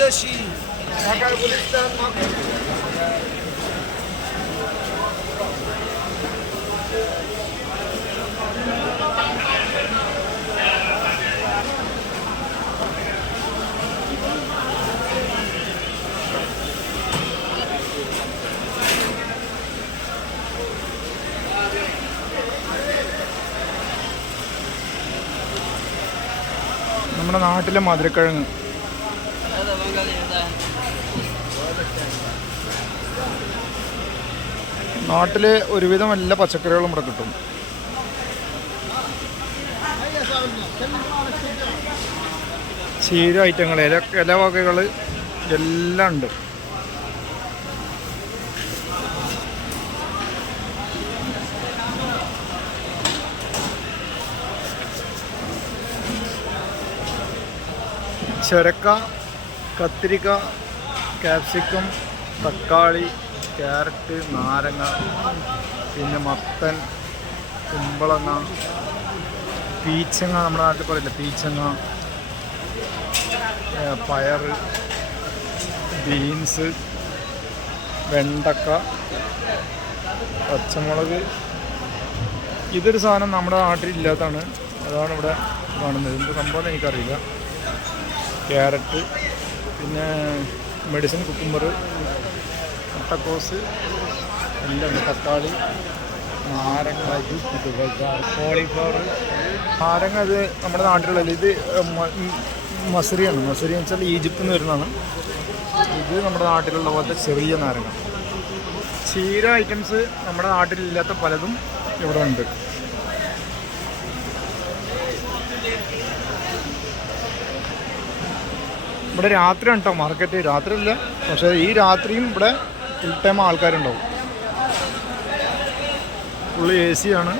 দেশি ঢাকার গুলিস্তান നമ്മുടെ നാട്ടിലെ മധുരക്കിഴങ്ങ് നാട്ടിൽ ഒരുവിധം എല്ലാ പച്ചക്കറികളും ഇവിടെ കിട്ടും. ചീര ഐറ്റങ്ങൾ, ഇലവകകൾ എല്ലാം ഉണ്ട്. ചുരക്ക, കത്തിരിക്ക, ക്യാപ്സിക്കം, തക്കാളി, ക്യാരറ്റ്, നാരങ്ങ, പിന്നെ മത്തൻ, കുമ്പളങ്ങ, പീച്ചങ്ങ, നമ്മുടെ നാട്ടിൽ പറയില്ല പീച്ചങ്ങ, പയർ, ബീൻസ്, വെണ്ടക്ക, പച്ചമുളക്. ഇതൊരു സാധനം നമ്മുടെ നാട്ടിലില്ലാത്തതാണ്, അതാണ് ഇവിടെ കാണുന്നത്. എന്ത് സംഭവം എനിക്കറിയില്ല. ക്യാരറ്റ്, പിന്നെ മെഡിസിൻ കുക്കുംബർ, മുട്ടക്കോസ് എല്ലാം ഉണ്ട്. തക്കാളി, നാരങ്ങ, കോളിഫ്ലവർ. നാരങ്ങ ഇത് നമ്മുടെ നാട്ടിലുള്ള, ഇത് മസരിയാണ്. മസരി എന്ന് വെച്ചാൽ ഈജിപ്തിൽ നിന്ന് വരുന്നതാണ്. ഇത് നമ്മുടെ നാട്ടിലുള്ള പോലത്തെ ചെറിയ നാരങ്ങ. ചീര ഐറ്റംസ് നമ്മുടെ നാട്ടിലില്ലാത്ത പലതും ഇവിടെ ഉണ്ട്. ഇവിടെ രാത്രിയാണ് കേട്ടോ മാർക്കറ്റ്. രാത്രിയല്ല, പക്ഷേ ഈ രാത്രിയും ഇവിടെ ഫുൾ ടൈം ആൾക്കാരുണ്ടാവും. ഫുള്ള് AC ആണ്.